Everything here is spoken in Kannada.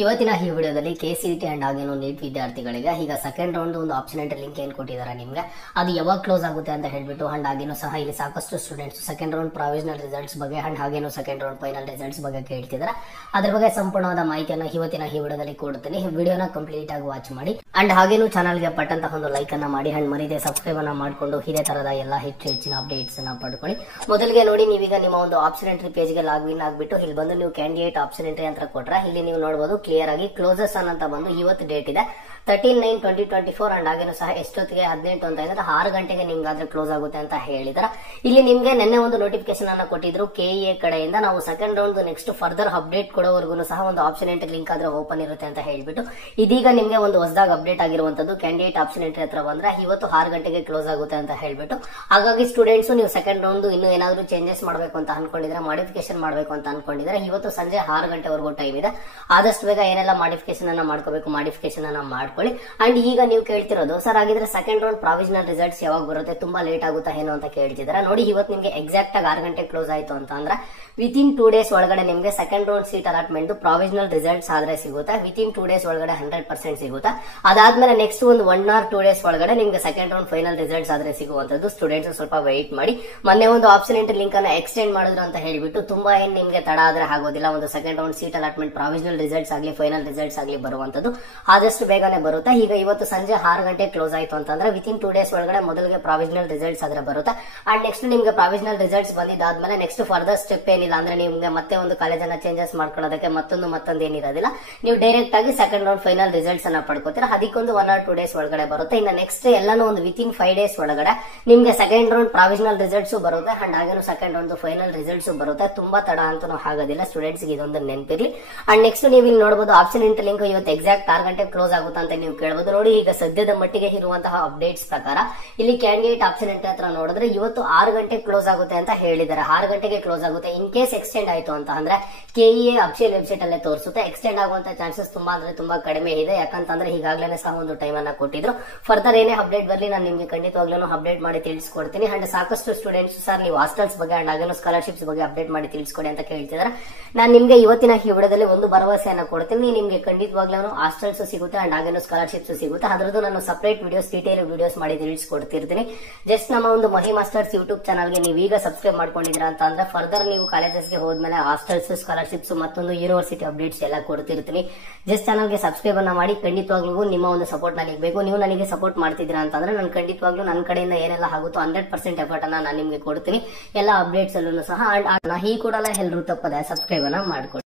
ಇವತ್ತಿನ ಈ ವಿಡಿಯೋದಲ್ಲಿ KCET ಅಂಡ್ ಹಾಗೇನು ನೀಟ್ ವಿದ್ಯಾರ್ಥಿಗಳಿಗೆ ಈಗ ಸೆಕೆಂಡ್ ರೌಂಡ್ ಒಂದು ಆಪ್ಷನಲ್ ಲಿಂಕ್ ಏನು ಕೊಟ್ಟಿದ್ದಾರೆ ನಿಮಗೆ ಅದು ಯಾವಾಗ ಕ್ಲೋಸ್ ಆಗುತ್ತೆ ಅಂತ ಹೇಳ್ಬಿಟ್ಟು ಅಂಡ್ ಹಾಗೇನು ಸಹ ಇಲ್ಲಿ ಸಾಕಷ್ಟು students second round provisional results ಬಗ್ಗೆ ಅಂಡ್ ಹಾಗೇನು ಸೆಕೆಂಡ್ ರೌಂಡ್ ಫೈನಲ್ ರಿಸಲ್ಟ್ಸ್ ಬಗ್ಗೆ ಕೇಳ್ತಿದ್ದಾರೆ. ಅದ್ರ ಬಗ್ಗೆ ಸಂಪೂರ್ಣವಾದ ಮಾಹಿತಿಯನ್ನು ಇವತ್ತಿನ ಈ ವಿಡಿಯೋದಲ್ಲಿ ಕೊಡ್ತೀನಿ. ವಿಡಿಯೋನ ಕಂಪ್ಲೀಟ್ ಆಗಿ ವಾಚ್ ಮಾಡಿ ಅಂಡ್ ಹಾಗೇನು ಚಾನಲ್ಗೆ ಪಟ್ಟಂತಹ ಒಂದು ಲೈಕ್ ಅನ್ನ ಮಾಡಿ ಅಂಡ್ ಮರಿದೆ ಸಬ್ಸ್ಕ್ರೈಬ್ ಅನ್ನ ಮಾಡಿಕೊಂಡು ಇದೇ ತರದ ಎಲ್ಲ ಹೆಚ್ಚಿನ ಅಪ್ಡೇಟ್ಸ್ ಅನ್ನ ಪಡ್ಕೊಳ್ಳಿ. ಮೊದಲಿಗೆ ನೋಡಿ, ನೀವೀಗ ನಿಮ್ಮ ಒಂದು ಆಪ್ಷನ್ ಎಂಟ್ರಿ ಪೇಜ್ ಗೆ ಲಾಗಿನ್ ಆಗ್ಬಿಟ್ಟು ಇಲ್ಲಿ ಬಂದು ನೀವು ಕ್ಯಾಂಡಿಡೇಟ್ ಆಪ್ಷನ್ ಎಂಟ್ರಿ ಅಂತ ಕೊಟ್ರೆ ಇಲ್ಲಿ ನೀವು ನೋಡಬಹುದು ಕ್ಲಿಯರ್ ಆಗಿ ಕ್ಲೋಸಸ್ ಅಂತ ಬಂದು ಇವತ್ತು ಡೇಟ್ ಇದೆ 13/9/2024 ಅಂಡ್ ಹಾಗೇನು ಸಹ ಎಷ್ಟೊತ್ತಿಗೆ 18 ಅಂತ ಇದ್ರೆ 6 ಗಂಟೆಗೆ ನಿಮ್ಗಾದ್ರೆ ಕ್ಲೋಸ್ ಆಗುತ್ತೆ ಅಂತ ಹೇಳಿದಾರೆ. ಇಲ್ಲಿ ನಿಮ್ಗೆ ನಿನ್ನೆ ಒಂದು ನೋಟಿಫಿಕೇಶನ್ ಅನ್ನ ಕೊಟ್ಟಿದ್ರು KEA ಕಡೆಯಿಂದ, ನಾವು second round next further update ಕೊಡೋವರೆಗೂ ಸಹ ಒಂದು ಆಪ್ಷನ್ ಎಂಟ್ರಿ ಲಿಂಕ್ ಆದ್ರೆ ಓಪನ್ ಇರುತ್ತೆ ಅಂತ ಹೇಳ್ಬಿಟ್ಟು ಇದೀಗ ನಿಮ್ಗೆ ಒಂದು ಹೊಸದಾಗಿ ಅಪ್ಡೇಟ್ ಆಗಿರುವಂತದ್ದು ಕ್ಯಾಂಡಿಡೇಟ್ ಆಪ್ಷನ್ ಎಂಟ್ರಿ ಹತ್ರ ಬಂದ್ರೆ ಇವತ್ತು 6 ಗಂಟೆಗೆ ಕ್ಲೋಸ್ ಆಗುತ್ತೆ ಅಂತ ಹೇಳ್ಬಿಟ್ಟು, ಹಾಗಾಗಿ ಸ್ಟೂಡೆಂಟ್ಸ್ ನೀವು ಸೆಕೆಂಡ್ ರೌಂಡ್ ಇನ್ನು ಏನಾದ್ರು ಚೇಂಜಸ್ ಮಾಡಬೇಕು ಅಂತ ಅನ್ಕೊಂಡಿದ್ರೆ, ಮಾಡಿಫಿಕೇಶನ್ ಮಾಡಬೇಕು ಅಂತ ಅನ್ಕೊಂಡಿದ್ರೆ ಇವತ್ತು ಸಂಜೆ 6 ಗಂಟೆವರೆಗೂ ಟೈಮ್ ಇದೆ. ಆದಷ್ಟು ಬೇಗ ಏನೆಲ್ಲ ಮಾಡಿಫಿಕೇಶನ್ ಅನ್ನ ಮಾಡ್ಕೋಬೇಕು ಮಾಡಿಫಿಕೇಶನ್ ಅನ್ನ ಮಾಡ್ಕೊಳ್ಳಿ. ಅಂಡ್ ಈಗ ನೀವು ಕೇಳ್ತಿರೋದು ಸರ್ ಆಗಿದ್ರೆ ಸೆಕೆಂಡ್ ರೌಂಡ್ ಪ್ರಾವಿಷನಲ್ ರಿಸಲ್ಟ್ಸ್ ಯಾವಾಗ ಬರುತ್ತೆ, ತುಂಬಾ ಲೇಟ್ ಆಗುತ್ತಾ ಏನೋ ಅಂತ ಕೇಳ್ತಿದ್ದಾರೆ. ನೋಡಿ, ಇವತ್ತು ನಿಮ್ಗೆ ಎಕ್ಸಾಕ್ಟ್ ಆಗಿ 6 ಗಂಟೆ ಕ್ಲೋಸ್ ಆಯ್ತು ಅಂತ ಅಂದ್ರೆ ವಿತಿನ್ 2 ಡೇಸ್ ಒಳಗಡೆ ನಿಮ್ಗೆ second round seat allotment provisional results ಆದ್ರೆ ಸಿಗುತ್ತೆ. ವಿತಿನ್ 2 ಡೇಸ್ ಒಳಗಡೆ 100% ಸಿಗುತ್ತೆ. ಅದಾದ್ಮೇಲೆ ನೆಕ್ಸ್ಟ್ ಒಂದು 1 or 2 ಡೇಸ್ ಒಳಗಡೆ ನಿಮ್ಗೆ ಸೆಕೆಂಡ್ ರೌಂಡ್ ಫೈನಲ್ ರಿಸಲ್ಟ್ಸ್ ಆದ್ರೆ ಸಿಗುವಂತದ್ದು. ಸ್ಟೂಡೆಂಟ್ಸ್ ಸ್ವಲ್ಪ ವೆಯ್ಟ್ ಮಾಡಿ. ಮೊನ್ನೆ ಒಂದು ಆಪ್ಷನ್ ಎಂಟ್ರಿ ಲಿಂಕ್ ಅನ್ನ ಎಕ್ಸ್ಟೆಂಡ್ ಮಾಡಿದ್ರು ಅಂತ ಹೇಳ್ಬಿಟ್ಟು ತುಂಬಾ ಏನ್ ನಿಮ್ಗೆ ತಡ ಆದ್ರೆ ಆಗೋದಿಲ್ಲ. ಒಂದು second round seat allotment provisional results ಆಗ್ಲಿ ಫೈನಲ್ ರಿಸಲ್ಟ್ಸ್ ಆಗ್ಲಿ ಬರುವಂತದ್ದು ಆದಷ್ಟು ಬೇಗನೆ ಬರುತ್ತೆ. ಈಗ ಇವತ್ತು ಸಂಜೆ 6 ಗಂಟೆ ಕ್ಲೋಸ್ ಆಯ್ತು ಅಂತಂದ್ರೆ ವಿತಿನ್ 2 ಡೇಸ್ ಒಳಗಡೆ ಮೊದಲಿಗೆ ಪ್ರಾವಿಷನಲ್ ರಿಸಲ್ಟ್ಸ್ ಆದ್ರೆ ಬರುತ್ತೆ. ಅಂಡ್ ನೆಕ್ಸ್ಟ್ ನಿಮ್ಗೆ ಪ್ರಾವಿಷನಲ್ ರಿಸಲ್ಟ್ಸ್ ಬಂದಿದ್ದಾದ್ಮೇಲೆ ನೆಕ್ಸ್ಟ್ ಫರ್ದರ್ ಸ್ಟೆಪ್ ಏನಿಲ್ಲ ಅಂದ್ರೆ ನಿಮ್ಗೆ ಮತ್ತೆ ಒಂದು ಕಾಲೇಜ್ ಅನ್ನ ಚೇಂಜಸ್ ಮಾಡ್ಕೊಳ್ಳೋದಕ್ಕೆ ಮತ್ತೊಂದು ಏನಿರೋದಿಲ್ಲ. ನೀವು ಡೈರೆಕ್ಟ್ ಆಗಿ ಸೆಕೆಂಡ್ ರೌಂಡ್ ಫೈನಲ್ ರಿಸಲ್ಟ್ಸ್ ಅನ್ನ ಪಡ್ಕೋತೀರಾ. ಅದಕ್ಕೊಂದು 1 or 2 ಡೇಸ್ ಒಳಗಡೆ ಬರುತ್ತೆ. ಇನ್ನು ನೆಕ್ಸ್ಟ್ ಎಲ್ಲಾನು ಒಂದು ವಿತಿನ್ 5 ಡೇಸ್ ಒಳಗಡೆ ನಿಮ್ಗೆ ಸೆಕೆಂಡ್ ರೌಂಡ್ ಪ್ರಾವಿಷನಲ್ ರಿಸಲ್ಟ್ಸ್ ಬರುತ್ತೆ ಅಂಡ್ ಹಾಗೇನು ಸೆಕೆಂಡ್ ರೌಂಡ್ ಫೈನಲ್ ರಿಸಲ್ಟ್ಸ್ ಬರುತ್ತೆ. ತುಂಬಾ ತಡ ಅಂತೂ ಆಗೋದಿಲ್ಲ. ಸ್ಟೂಡೆಂಟ್ಸ್ ಇದೊಂದು ನೆನಪಿರ್ಲಿ. ಅಂಡ್ ನೆಕ್ಸ್ಟ್ ನೀವು ಇಲ್ಲಿ ನೋಡಬಹುದು ಆಪ್ಷನ್ ಎಂಟ್ರಿ ಲಿಂಕ್ ಇವತ್ತು ಎಕ್ಸಾಕ್ಟ್ 6 ಗಂಟೆ ಕ್ಲೋಸ್ ಆಗುತ್ತೆ ಅಂತ ನೀವು ಕೇಳಬಹುದು. ನೋಡಿ, ಈಗ ಸದ್ಯದ ಮಟ್ಟಿಗೆ ಇರುವಂತಹ ಅಪ್ಡೇಟ್ಸ್ ಪ್ರಕಾರ ಇಲ್ಲಿ ಕ್ಯಾಂಡಿಡೇಟ್ ಆಪ್ಷನ್ ಎಂಟ್ರಿ ಹತ್ರ ನೋಡಿದ್ರೆ ಇವತ್ತು 6 ಗಂಟೆ ಕ್ಲೋಸ್ ಆಗುತ್ತೆ ಅಂತ ಹೇಳಿದ್ದಾರೆ. 6 ಗಂಟೆಗೆ ಕ್ಲೋಸ್ ಆಗುತ್ತೆ. ಇನ್ ಕೇಸ್ ಎಕ್ಸ್ಟೆಂಡ್ ಆಯ್ತು ಅಂತ ಅಂದ್ರೆ KEA ಅಫಿಷಿಯಲ್ ವೆಬ್ಸೈಟ್ ಅಲ್ಲೇ ತೋರಿಸುತ್ತೆ. ಎಕ್ಸ್ಟೆಂಡ್ ಆಗುವಂತ ಚಾನ್ಸಸ್ ತುಂಬಾ ಅಂದ್ರೆ ತುಂಬಾ ಕಡಿಮೆ ಇದೆ. ಯಾಕಂತಂದ್ರೆ ಈಗಾಗಲೇ ಸಹ ಒಂದು ಟೈಮ್ ಅನ್ನ ಕೊಟ್ಟಿದ್ರು. ಫರ್ದರ್ ಏನೇ ಅಪ್ಡೇಟ್ ಬರಲಿ ನಾನು ನಿಮ್ಗೆ ಖಂಡಿತವಾಗ್ಲೂ ಅಪ್ಡೇಟ್ ಮಾಡಿ ತಿಳಿಸ್ಕೊಡ್ತೀನಿ. ಅಂಡ್ ಸಾಕಷ್ಟು ಸ್ಟೂಡೆಂಟ್ಸ್ ಸರ್ ನೀವು ಹಾಸ್ಟೆಲ್ಸ್ ಬಗ್ಗೆ ಅಂಡ್ ಹಾಗೇನು ಸ್ಕಾಲರ್ಶಿಪ್ಸ್ ಬಗ್ಗೆ ಅಪ್ಡೇಟ್ ಮಾಡಿ ತಿಳಿಸ್ಕೊಡಿ ಅಂತ ಕೇಳ್ತಿದ್ದಾರೆ. ನಾನು ನಿಮ್ಗೆ ಇವತ್ತಿನ ಈ ವಿಡಿಯೋದಲ್ಲಿ ಒಂದು ಭರವಸೆಯನ್ನ ಕೊಡ್ತೀನಿ. ನಿಮ್ಗೆ ಖಂಡಿತವಾಗ್ಲೂ ಹಾಸ್ಟೆಲ್ಸ್ ಸಿಗುತ್ತೆ ಅಂಡ್ ಹಾಗೇನು ಸ್ಕಾಲರ್ಶಿಪ್ಸ್ ಸಿಗುತ್ತೆ. ಅದರದ್ದು ನಾನು ಸಪರೇಟ್ ವಿಡಿಯೋಸ್ ಡೀಟೇಲ್ ವಿಡಿಯೋಸ್ ಮಾಡಿ ತಿಳಿಸ್ಕೊಡ್ತಿರ್ತೀನಿ. ಜಸ್ಟ್ ನಮ್ಮ ಒಂದು ಮಹಿ ಮಾಸ್ಟರ್ಸ್ ಯೂಟ್ಯೂಬ್ ಚಾನಲ್ಗೆ ನೀವು ಈಗ ಸಬ್ಸ್ಕ್ರೈಬ್ ಮಾಡ್ಕೊಂಡಿದ್ದೀರಾ ಅಂತ ಅಂದ್ರೆ ಫರ್ದರ್ ನೀವು ಕಾಲೇಜಸ್ಗೆ ಹೋದ್ಮೇಲೆ ಹಾಸ್ಟೆಲ್ಸ್ ಸ್ಕಾಲರ್ಶಿಪ್ಸ್ ಮತ್ತೊಂದು ಯೂನಿವರ್ಸಿಟಿ ಅಪ್ಡೇಟ್ಸ್ ಎಲ್ಲ ಕೊಡ್ತಿರ್ತೀನಿ. ಜಸ್ಟ್ ಚಾನಲ್ಗೆ ಸಬ್ಸ್ಕ್ರೈಬ್ ಅನ್ನ ಮಾಡಿ. ಖಂಡಿತವಾಗ್ಲೂ ನಿಮ್ಮ ಒಂದು ಸಪೋರ್ಟ್ ನನಗೆ ಬೇಕು. ನೀವು ನನಗೆ ಸಪೋರ್ಟ್ ಮಾಡ್ತಿದ್ದೀರಾ ಅಂತಂದ್ರೆ ನಾನು ಖಂಡಿತವಾಗ್ಲೂ ನನ್ನ ಕಡೆಯಿಂದ ಏನೆಲ್ಲ ಆಗುತ್ತೋ 100% ಎಫರ್ಟ್ ಅನ್ನ ನಾನು ನಿಮ್ಗೆ ಕೊಡ್ತೀನಿ ಎಲ್ಲ ಅಪ್ಡೇಟ್ಸ್ ಅಲ್ಲೂ ಸಹ. ಅಂಡ್ ಈ ಕೂಡಲೇ ಎಲ್ಲರೂ ತಪ್ಪದೆ ಸಬ್ಸ್ಕ್ರೈಬ್ ಅನ್ನ ಮಾಡ್ಕೊಳ್ಳಿ.